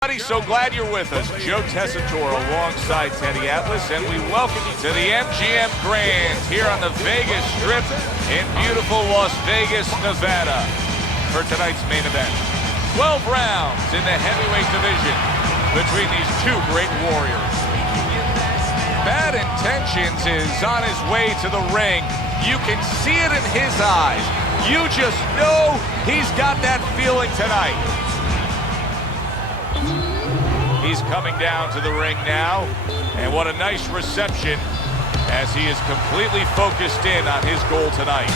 So glad you're with us. Joe Tessitore alongside Teddy Atlas, and we welcome you to the MGM Grand here on the Vegas Strip in beautiful Las Vegas, Nevada. For tonight's main event, 12 rounds in the heavyweight division between these two great warriors. Bad Intentions is on his way to the ring. You can see it in his eyes. You just know he's got that feeling tonight. He's coming down to the ring now, and what a nice reception as he is completely focused in on his goal tonight.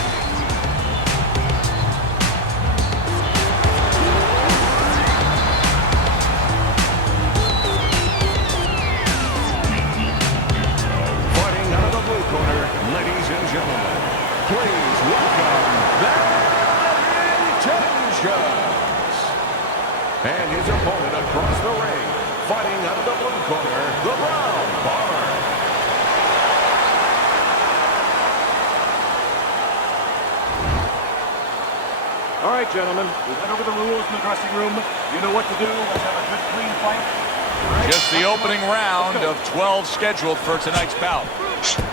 Fighting out of the blue corner, ladies and gentlemen, please welcome Bad Intentions. And his opponent across the ring, fighting out of the blue corner, the Brown Bomber. All right, gentlemen, we've went over the rules in the dressing room. You know what to do. Let's have a good, clean fight. Just the opening round of 12 scheduled for tonight's bout.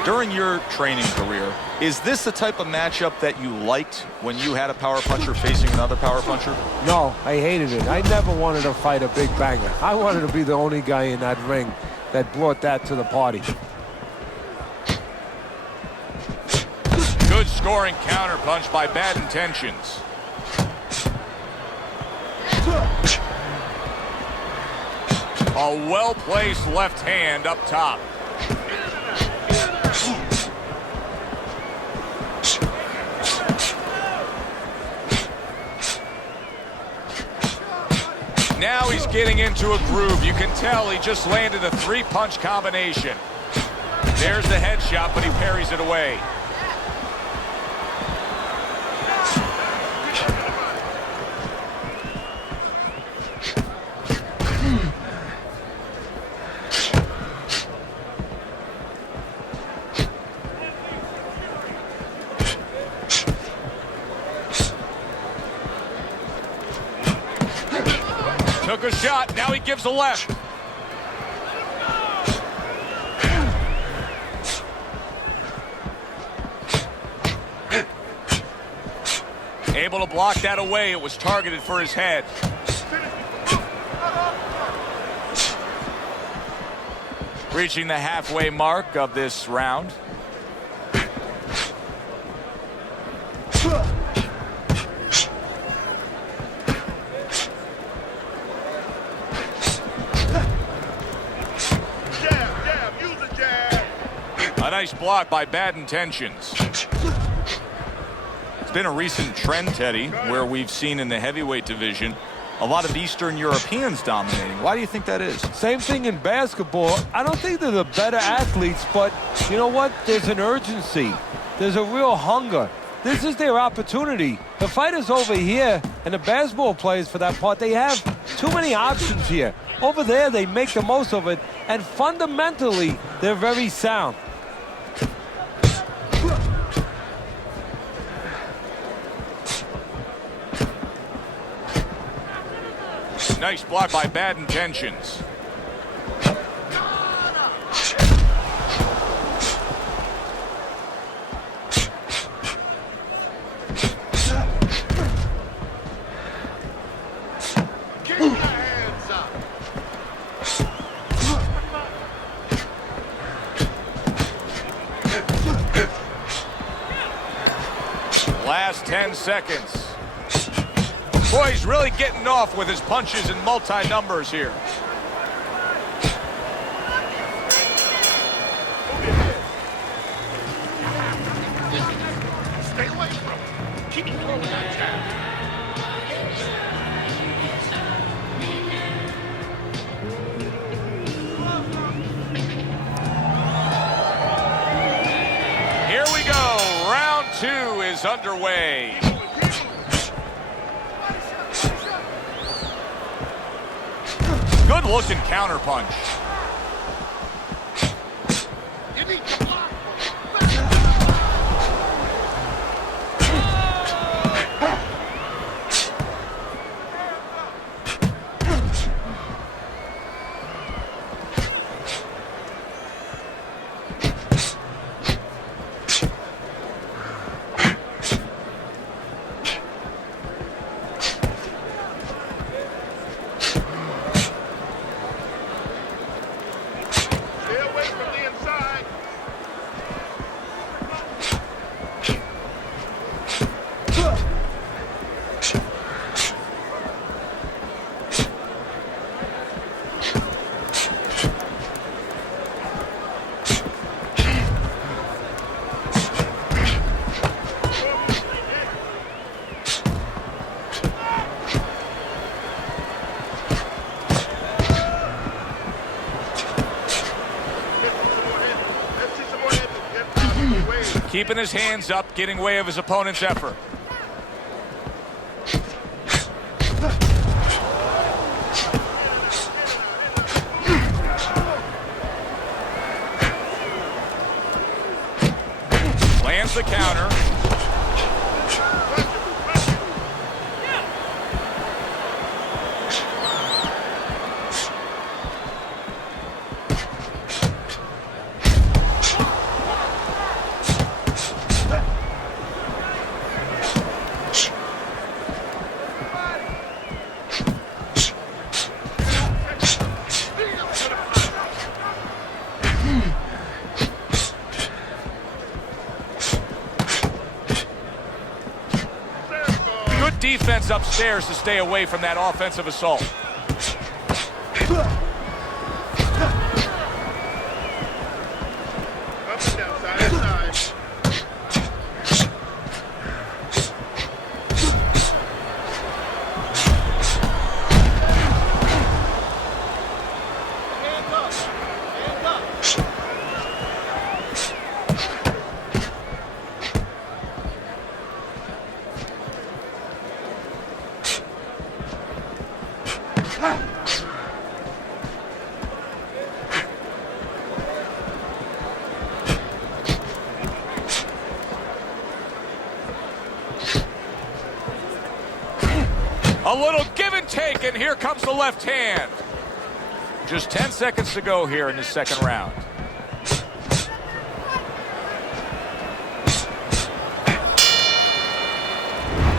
During your training career, is this the type of matchup that you liked when you had a power puncher facing another power puncher? No, I hated it. I never wanted to fight a big banger. I wanted to be the only guy in that ring that brought that to the party. Good scoring counterpunch by Bad Intentions. A well-placed left hand up top. Now he's getting into a groove. You can tell he just landed a three-punch combination. There's the headshot, but he parries it away. Took a shot, now he gives a left. Able to block that away. It was targeted for his head. Reaching the halfway mark of this round. A nice block by Bad Intentions. It's been a recent trend, Teddy, where we've seen in the heavyweight division a lot of Eastern Europeans dominating. Why do you think that is? Same thing in basketball. I don't think they're the better athletes, but you know what? There's an urgency. There's a real hunger. This is their opportunity. The fighters over here and the basketball players, for that part, they have too many options here. Over there, they make the most of it, and fundamentally, they're very sound. Nice block by Bad Intentions. Keep your hands up. Last 10 seconds. Boy, he's really getting off with his punches and multi-numbers here. Stay away from him. Keep throwing that jab. Here we go. Round 2 is underway. Good looking counterpunch. You need to block. keeping his hands up, getting way of his opponent's effort. Lands the counter. Defense upstairs to stay away from that offensive assault. Up and down, side to side. Hands up. Hands up. A little give and take, and here comes the left hand. Just 10 seconds to go here in the second round.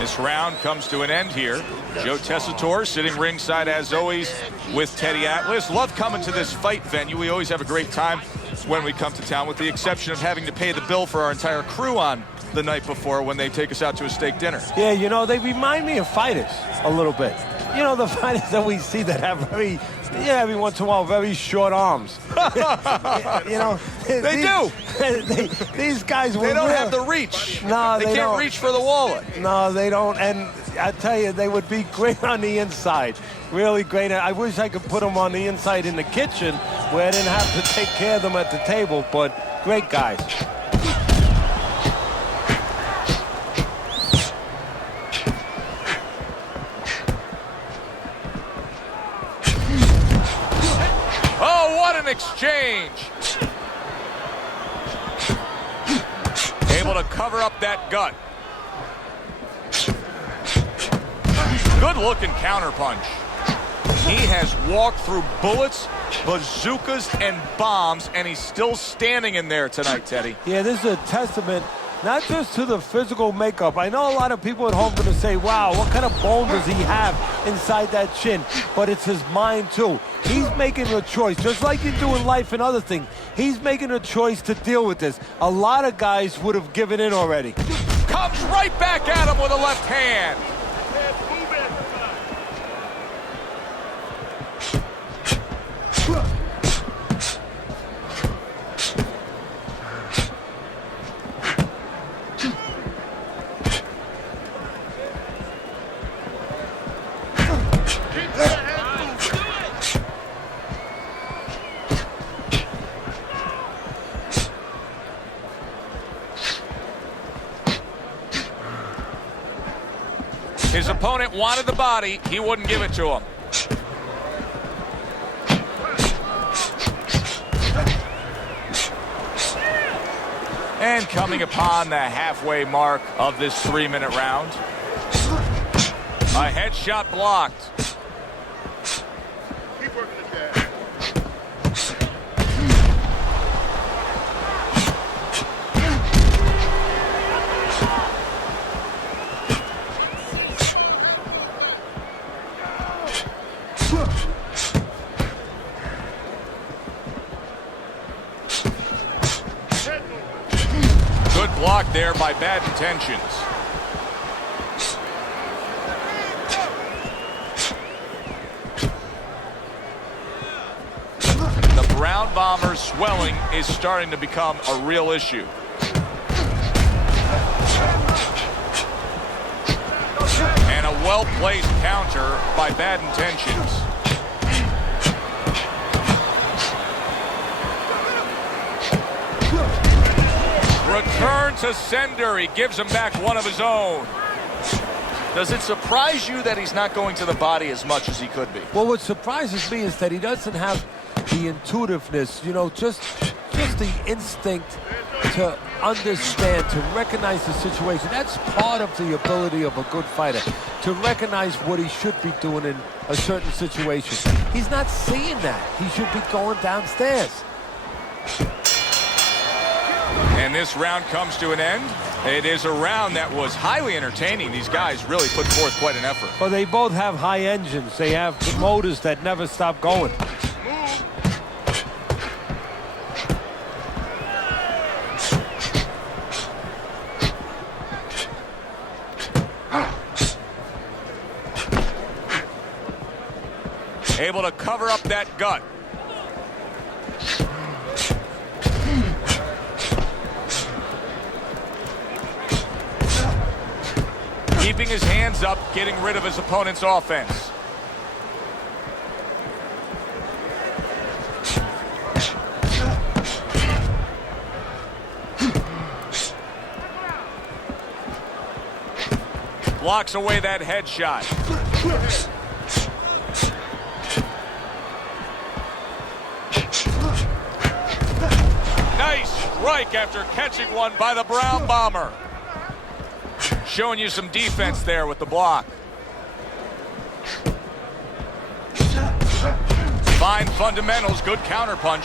This round comes to an end here. Joe Tessitore sitting ringside as always with Teddy Atlas. Love coming to this fight venue. We always have a great time when we come to town, with the exception of having to pay the bill for our entire crew on the night before when they take us out to a steak dinner. Yeah, you know, they remind me of fighters a little bit. You know, the fighters that we see that have every once in a while, very short arms. You know, They do. These guys They don't have the reach. No, they can't don't. reach for the wallet. No, they don't. And I tell you, they would be great on the inside. Really great. I wish I could put them on the inside in the kitchen where I didn't have to take care of them at the table, but great guys. Oh, what an exchange. Able to cover up that gut. Good looking counterpunch. He has walked through bullets, bazookas, and bombs, and he's still standing in there tonight, Teddy. Yeah, this is a testament not just to the physical makeup. I know a lot of people at home going to say, wow, what kind of bone does he have inside that chin? But it's his mind, too. He's making a choice, just like you do in life and other things. He's making a choice to deal with this. A lot of guys would have given in already. Comes right back at him with a left hand. His opponent wanted the body. He wouldn't give it to him. And coming upon the halfway mark of this 3-minute round. A headshot blocked. Keep working the jab. Good block there by Bad Intentions. The Brown Bomber's swelling is starting to become a real issue. And a well-placed counter by Bad Intentions. Returns to sender. He gives him back one of his own. Does it surprise you that he's not going to the body as much as he could be? Well, what surprises me is that he doesn't have the intuitiveness, you know, just the instinct to understand, to recognize the situation. That's part of the ability of a good fighter, to recognize what he should be doing in a certain situation. He's not seeing that. He should be going downstairs. And this round comes to an end. It is a round that was highly entertaining. These guys really put forth quite an effort. Well, they both have high engines. They have motors that never stop going. Able to cover up that gut. Keeping his hands up, getting rid of his opponent's offense. Blocks away that headshot. Nice strike after catching one by the Brown Bomber. Showing you some defense there with the block. Fine fundamentals, good counterpunch.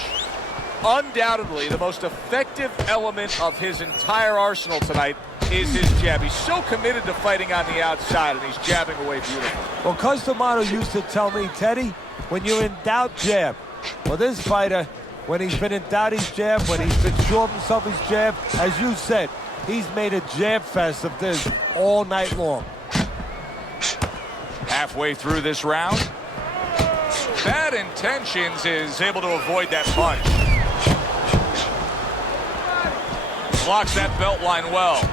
Undoubtedly, the most effective element of his entire arsenal tonight is his jab. He's so committed to fighting on the outside, and he's jabbing away beautifully. Well, Customato used to tell me, Teddy, when you're in doubt, jab. Well, this fighter, when he's been in doubt, he's jab. When he's been sure of himself, he's jab. As you said, he's made a jab fest of this all night long. Halfway through this round, Bad Intentions is able to avoid that punch. Blocks that belt line well.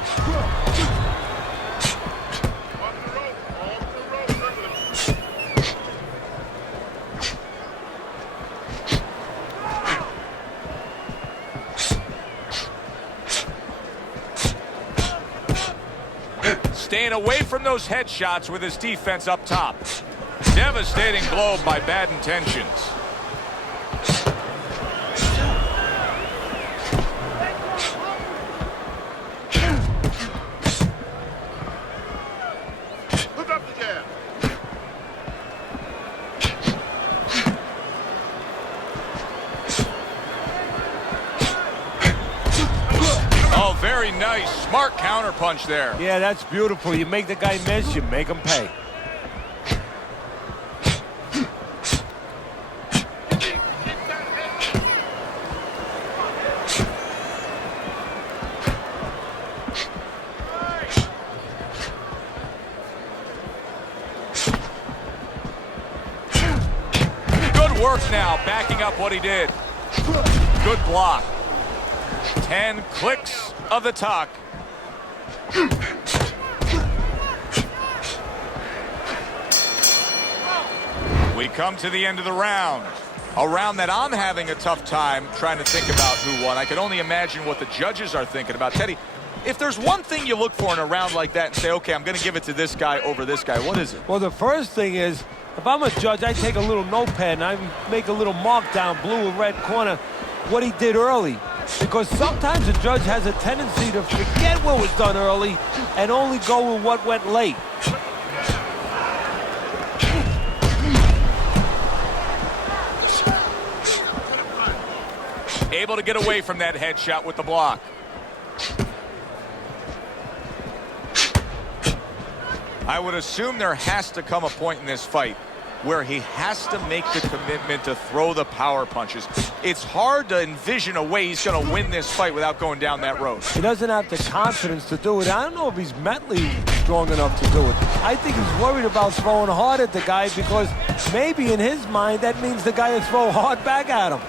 Staying away from those headshots with his defense up top. Devastating blow by Bad Intentions. Look up the jab. Oh, very nice. Smart counterpunch there. Yeah, that's beautiful. You make the guy miss, you make him pay. Good work now, backing up what he did. Good block. 10 clicks of the talk. We come to the end of the round. A round that I'm having a tough time trying to think about who won. I can only imagine what the judges are thinking about. Teddy, if there's one thing you look for in a round like that and say, okay, I'm going to give it to this guy over this guy, what is it? Well, the first thing is, if I'm a judge, I take a little notepad and I make a little mark down blue or red corner what he did early. Because sometimes a judge has a tendency to forget what was done early and only go with what went late. Able to get away from that headshot with the block. I would assume there has to come a point in this fight where he has to make the commitment to throw the power punches. It's hard to envision a way he's going to win this fight without going down that road. He doesn't have the confidence to do it. I don't know if he's mentally strong enough to do it. I think he's worried about throwing hard at the guy because maybe in his mind that means the guy will throw hard back at him.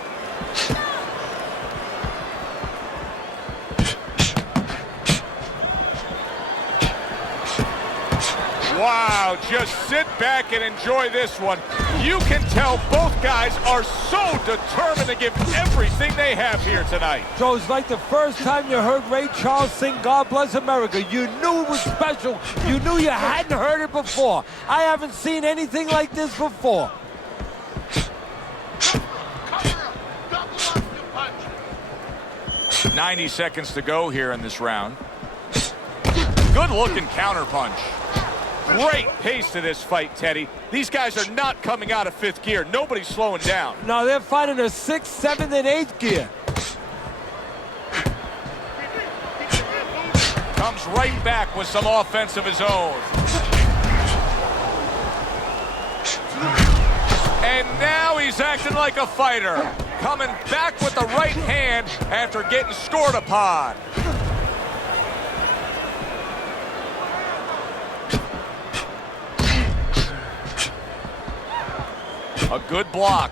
Wow, just sit back and enjoy this one. You can tell both guys are so determined to give everything they have here tonight. So it's like the first time you heard Ray Charles sing God Bless America. You knew it was special. You knew you hadn't heard it before. I haven't seen anything like this before. 90 seconds to go here in this round. Good looking counter punch. Great pace to this fight, Teddy. These guys are not coming out of fifth gear. Nobody's slowing down. No, they're fighting a 6th, 7th, and 8th gear. Comes right back with some offense of his own. And now he's acting like a fighter. Coming back with the right hand after getting scored upon. A good block.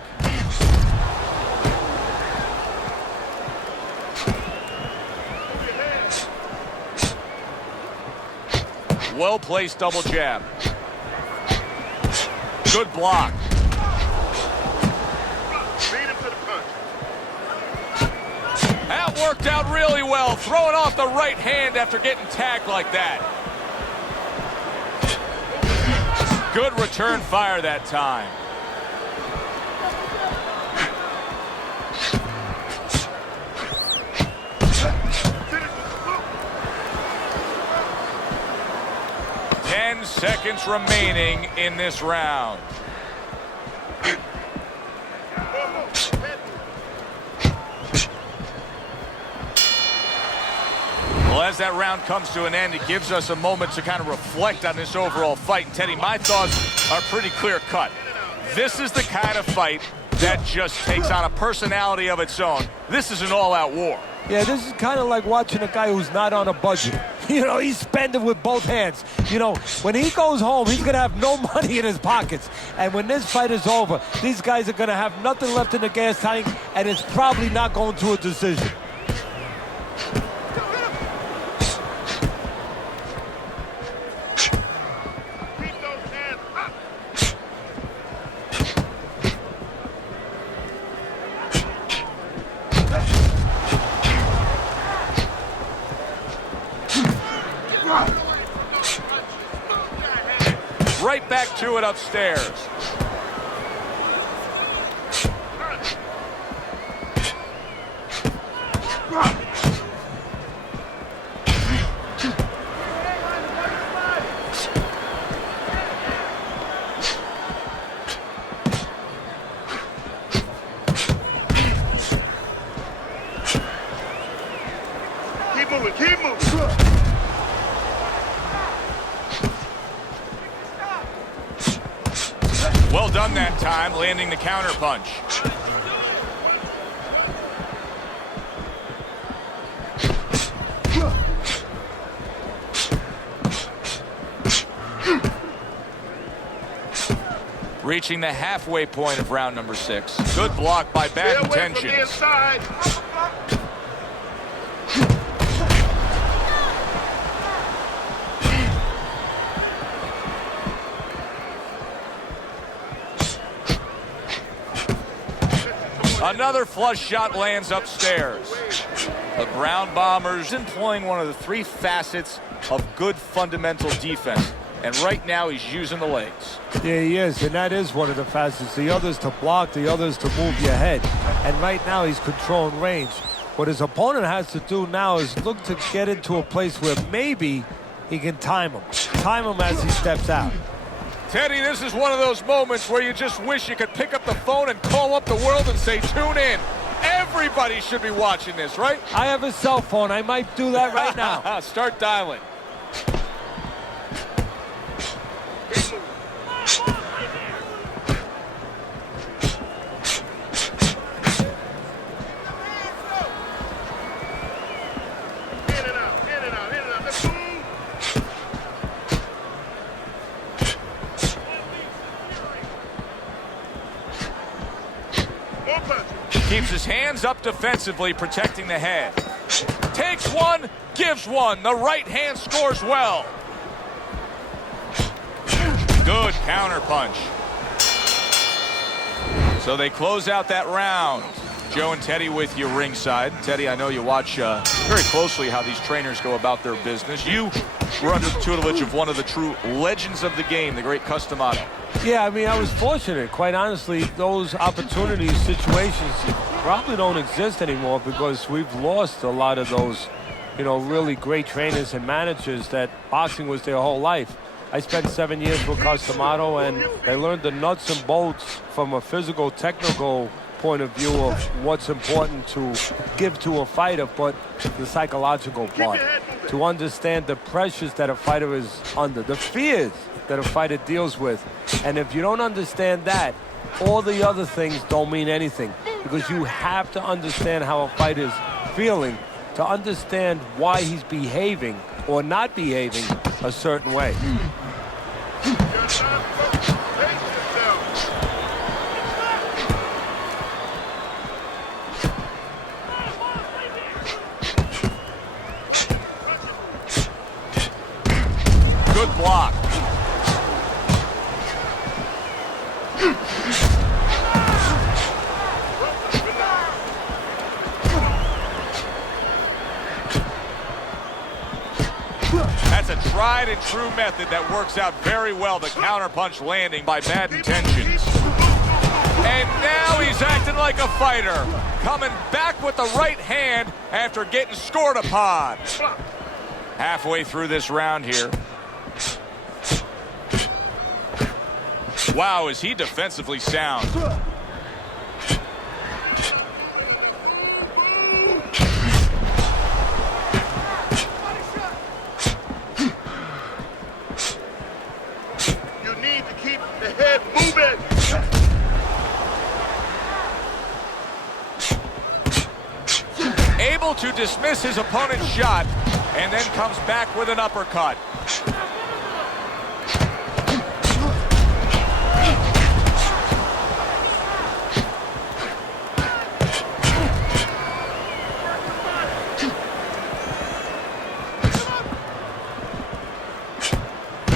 Well-placed double jab. Good block. That worked out really well, throwing off the right hand after getting tagged like that. Good return fire that time. Seconds remaining in this round. Well, as that round comes to an end, it gives us a moment to kind of reflect on this overall fight. And Teddy, my thoughts are pretty clear cut. This is the kind of fight that just takes on a personality of its own. This is an all-out war. Yeah, this is kind of like watching a guy who's not on a budget. You know, he's spending with both hands. You know, when he goes home, he's going to have no money in his pockets. And when this fight is over, these guys are going to have nothing left in the gas tank, and it's probably not going to a decision. Right back to it upstairs. Keep moving, keep moving. Well done that time, landing the counter punch. Reaching the halfway point of round number 6. Good block by Bad Intentions. Another flush shot lands upstairs. The Brown Bombers employing one of the 3 facets of good fundamental defense. And right now he's using the legs. Yeah, he is, and that is one of the facets. The other's to block, the other's to move your head. And right now he's controlling range. What his opponent has to do now is look to get into a place where maybe he can time him. Time him as he steps out. Teddy, this is one of those moments where you just wish you could pick up the phone and call up the world and say, tune in. Everybody should be watching this, right? I have a cell phone. I might do that right now. Start dialing. Keeps his hands up defensively, protecting the head. Takes one, gives one. The right hand scores well. Good counter punch. So they close out that round. Joe and Teddy with you ringside. Teddy, I know you watch very closely how these trainers go about their business. You were under the tutelage of one of the true legends of the game, the great Customato. Yeah, I mean, I was fortunate. Quite honestly, those opportunities, situations probably don't exist anymore because we've lost a lot of those, you know, really great trainers and managers that boxing was their whole life. I spent 7 years with Customato, and I learned the nuts and bolts from a physical, technical point of view of what's important to give to a fighter, but the psychological part, to understand the pressures that a fighter is under, the fears that a fighter deals with. And if you don't understand that, all the other things don't mean anything, because you have to understand how a fighter is feeling to understand why he's behaving or not behaving a certain way. Good block. That's a tried and true method that works out very well. The counterpunch landing by Bad Intentions. And now he's acting like a fighter. Coming back with the right hand after getting scored upon. Halfway through this round here. Wow, is he defensively sound. You need to keep the head moving. Able to dismiss his opponent's shot and then comes back with an uppercut.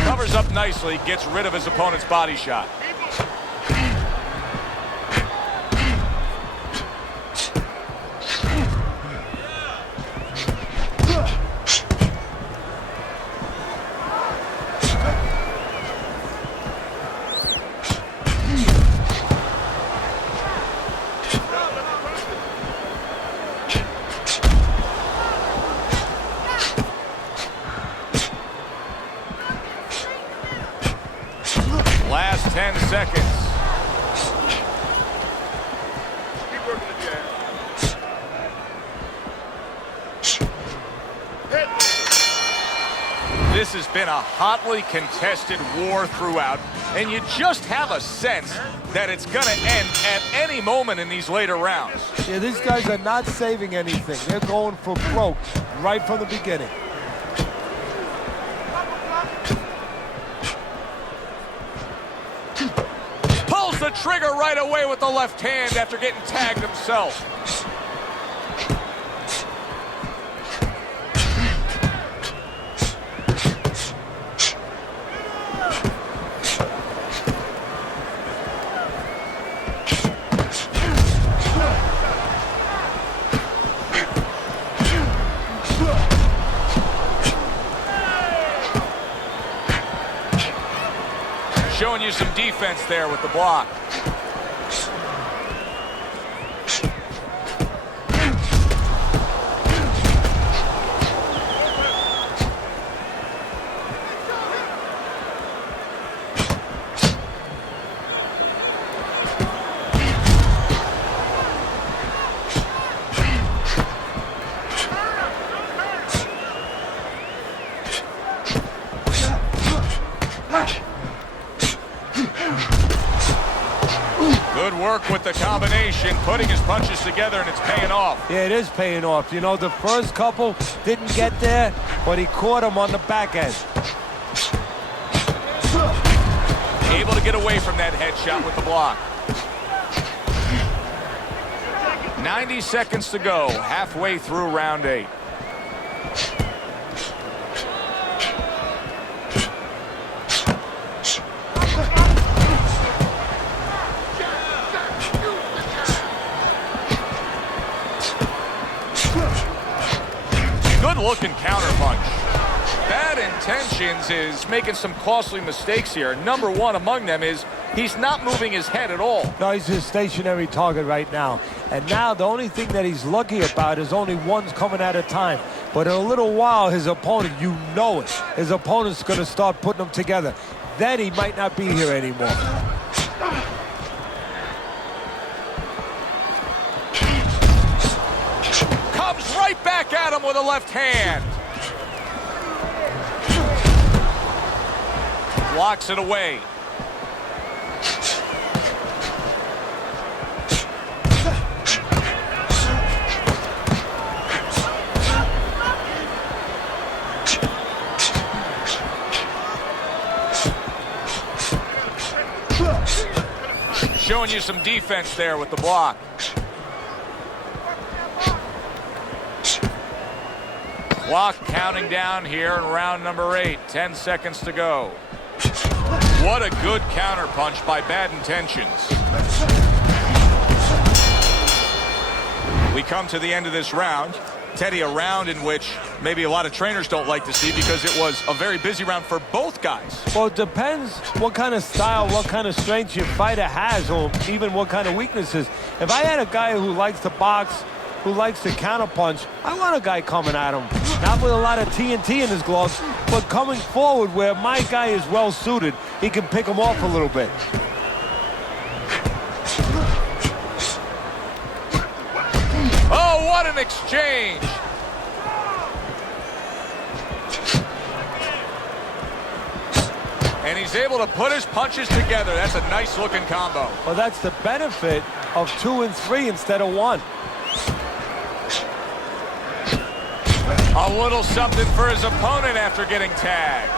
Covers up nicely, gets rid of his opponent's body shot. Last 10 seconds. Keep working the jab. Head moving. This has been a hotly contested war throughout, and you just have a sense that it's going to end at any moment in these later rounds. Yeah, these guys are not saving anything. They're going for broke right from the beginning. Pulls the trigger right away with the left hand after getting tagged himself. Showing you some defense there with the block. Good work with the combination, putting his punches together, and it's paying off. Yeah, it is paying off. You know, the first couple didn't get there, but he caught him on the back end. Able to get away from that headshot with the block. 90 seconds to go, halfway through round 8. Good-looking counterpunch. Bad Intentions is making some costly mistakes here. Number one among them is he's not moving his head at all. No, he's a stationary target right now. And now the only thing that he's lucky about is only one's coming at a time. But in a little while, his opponent, you know it, his opponent's going to start putting them together. Then he might not be here anymore. Comes right back at him with a left hand. Blocks it away. Showing you some defense there with the block. Clock counting down here in round number 8. 10 seconds to go. What a good counterpunch by Bad Intentions. We come to the end of this round. Teddy, a round in which maybe a lot of trainers don't like to see because it was a very busy round for both guys. Well, it depends what kind of style, what kind of strength your fighter has, or even what kind of weaknesses. If I had a guy who likes to box, who likes to counterpunch, I want a guy coming at him. Not with a lot of TNT in his gloves, but coming forward where my guy is well suited, he can pick him off a little bit. Oh, what an exchange! And he's able to put his punches together. That's a nice looking combo. Well, that's the benefit of 2 and 3 instead of 1. A little something for his opponent after getting tagged.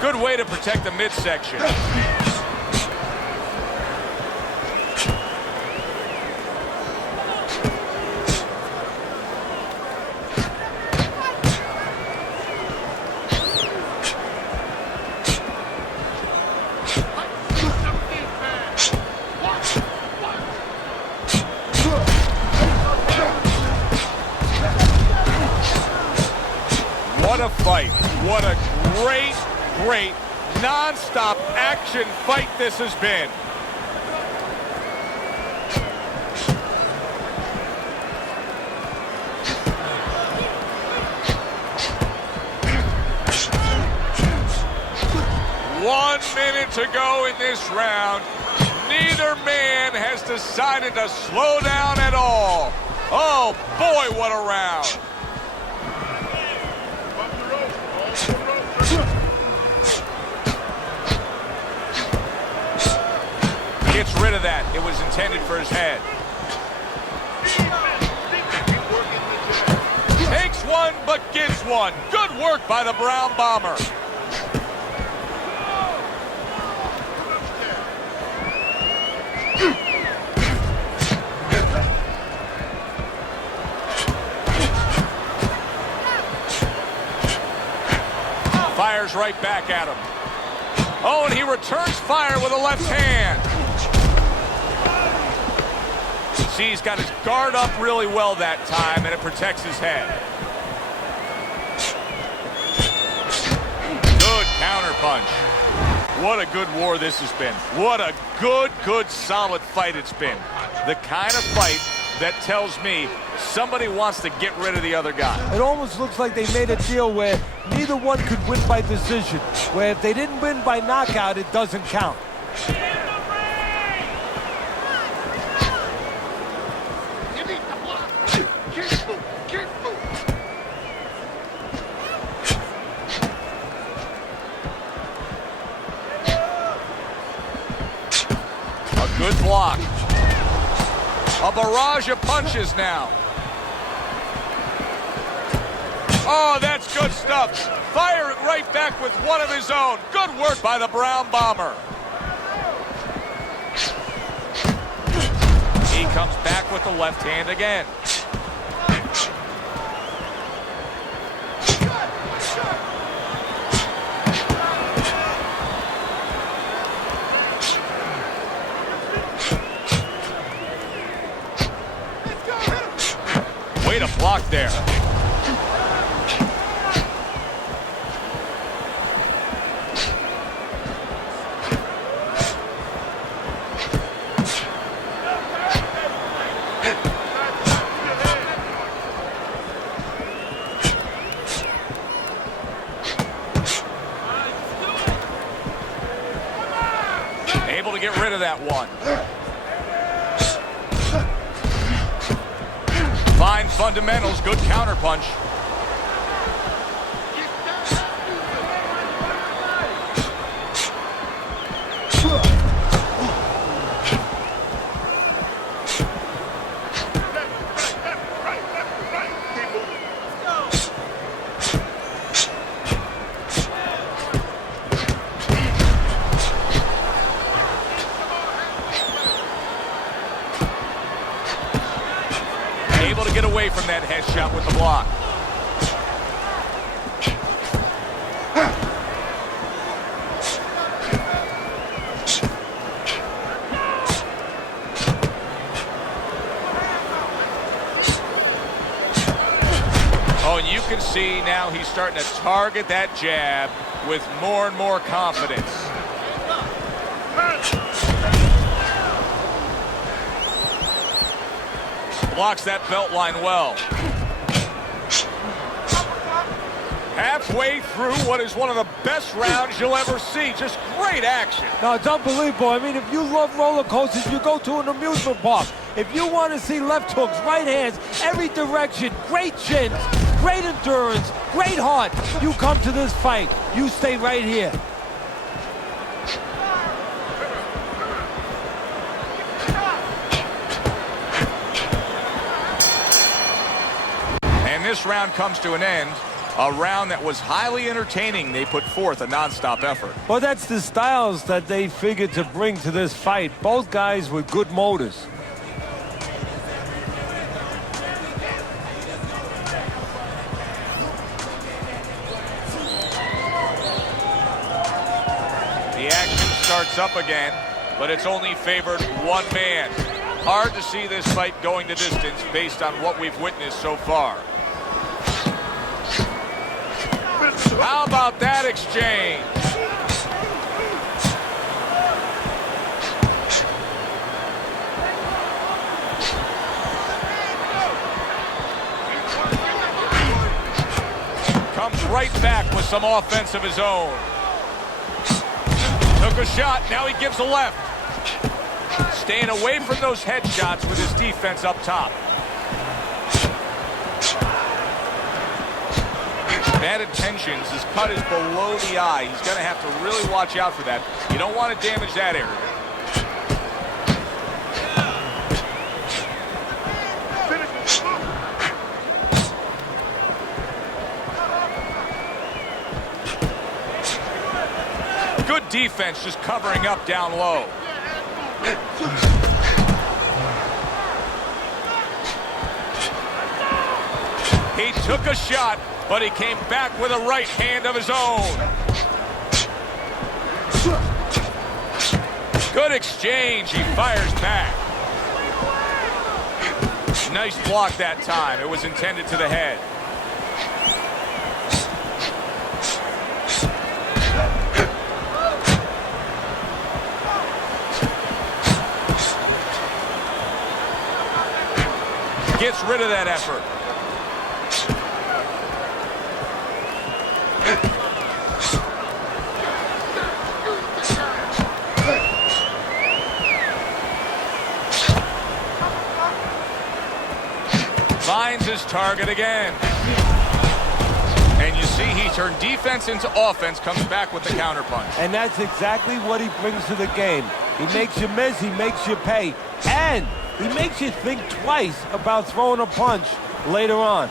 Good way to protect the midsection. What a fight. What a great non-stop action fight this has been. One minute to go in this round. Neither man has decided to slow down at all. Oh boy, what a round. Gets rid of that. It was intended for his head. Takes one, but gets one. Good work by the Brown Bomber. Fires right back at him. Oh, and he returns fire with a left hand. See, he's got his guard up really well that time, and it protects his head. Good counterpunch. What a good war this has been. What a good, solid fight it's been. The kind of fight that tells me somebody wants to get rid of the other guy. It almost looks like they made a deal where neither one could win by decision, where if they didn't win by knockout, it doesn't count. Good block. A barrage of punches now. Oh, that's good stuff. Firing right back with one of his own. Good work by the Brown Bomber. He comes back with the left hand again. Way to block there. Able to get rid of that one. Fine fundamentals, good counterpunch. Able to get away from that headshot with the block. Oh, and you can see now he's starting to target that jab with more and more confidence. Blocks that belt line well. Halfway through what is one of the best rounds you'll ever see. Just great action. No, it's unbelievable. I mean, if you love roller coasters, you go to an amusement park. If you want to see left hooks, right hands, every direction, great chins, great endurance, great heart, you come to this fight. You stay right here. And this round comes to an end. A round that was highly entertaining. They put forth a nonstop effort. Well, that's the styles that they figured to bring to this fight. Both guys with good motors. The action starts up again, but it's only favored one man. Hard to see this fight going the distance based on what we've witnessed so far. How about that exchange? Comes right back with some offense of his own. Took a shot, now he gives a left. Staying away from those headshots with his defense up top. Bad intentions, his cut is below the eye. He's going to have to really watch out for that. You don't want to damage that area. Good defense, just covering up down low. He took a shot, but he came back with a right hand of his own. Good exchange. He fires back. Nice block that time. It was intended to the head. Gets rid of that effort. Finds his target again. And you see he turned defense into offense, comes back with the counterpunch. And that's exactly what he brings to the game. He makes you miss, he makes you pay. And he makes you think twice about throwing a punch later on.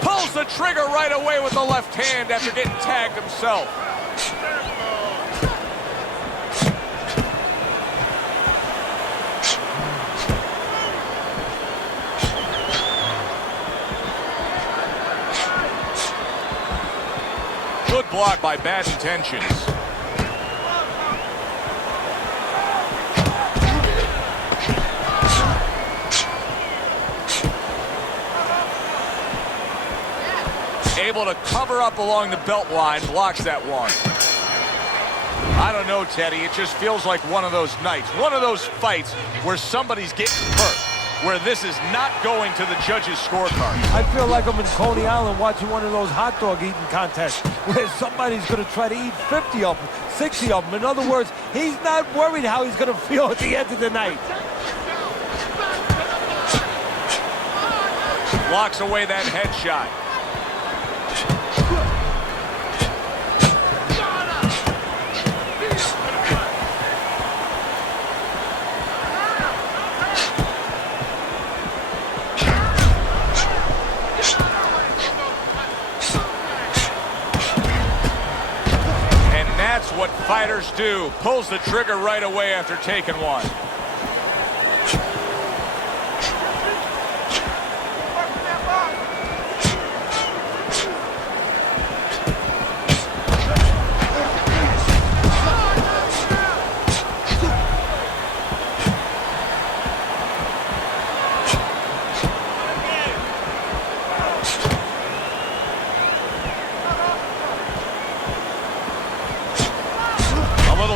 Pulls the trigger right away with the left hand after getting tagged himself. Good block by Bad Intentions. Able to cover up along the belt line, blocks that one. I don't know, Teddy. It just feels like one of those nights, one of those fights where somebody's getting hurt, where this is not going to the judges' scorecard. I feel like I'm in Coney Island watching one of those hot dog eating contests where somebody's going to try to eat 50 of them, 60 of them. In other words, he's not worried how he's going to feel at the end of the night. Blocks away that headshot. That's what fighters do. Pulls the trigger right away after taking one.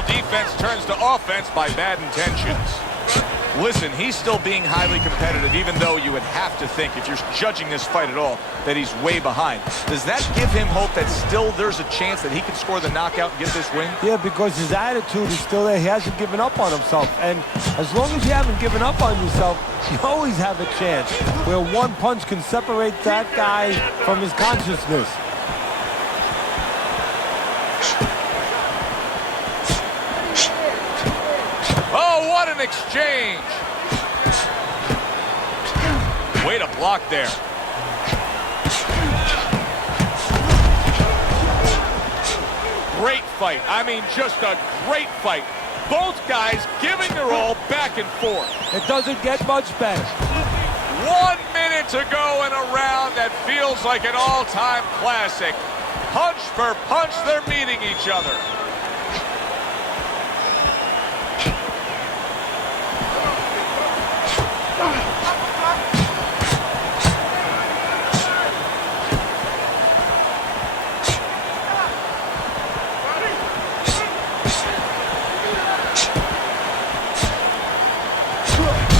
Defense turns to offense by Bad Intentions. Listen, he's still being highly competitive, even though you would have to think, if you're judging this fight at all, that he's way behind. Does that give him hope that still there's a chance that he can score the knockout and get this win? Yeah, because his attitude is still there. He hasn't given up on himself. And as long as you haven't given up on yourself, you always have a chance where one punch can separate that guy from his consciousness. Oh, what an exchange! Way to block there. Great fight. I mean, just a great fight. Both guys giving their all back and forth. It doesn't get much better. 1 minute to go in a round that feels like an all-time classic. Punch for punch, they're meeting each other.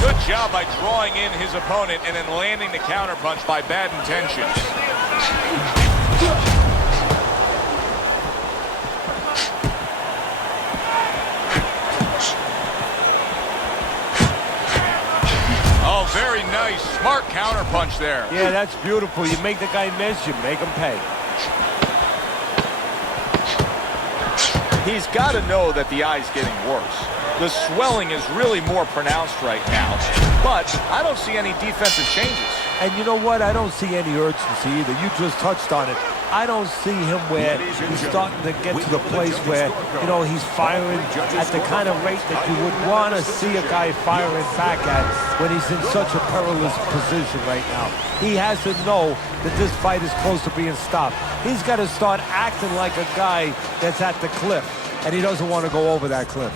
Good job by drawing in his opponent and then landing the counterpunch by Bad Intentions. Oh, very nice. Smart counterpunch there. Yeah, that's beautiful. You make the guy miss, you make him pay. He's got to know that the eye's getting worse. The swelling is really more pronounced right now, but I don't see any defensive changes. And you know what? I don't see any urgency either. You just touched on it. I don't see him where he's starting to get to the place where, you know, he's firing at the kind of rate that you would want to see a guy firing back at when he's in such a perilous position right now. He has to know that this fight is close to being stopped. He's got to start acting like a guy that's at the cliff, and he doesn't want to go over that cliff.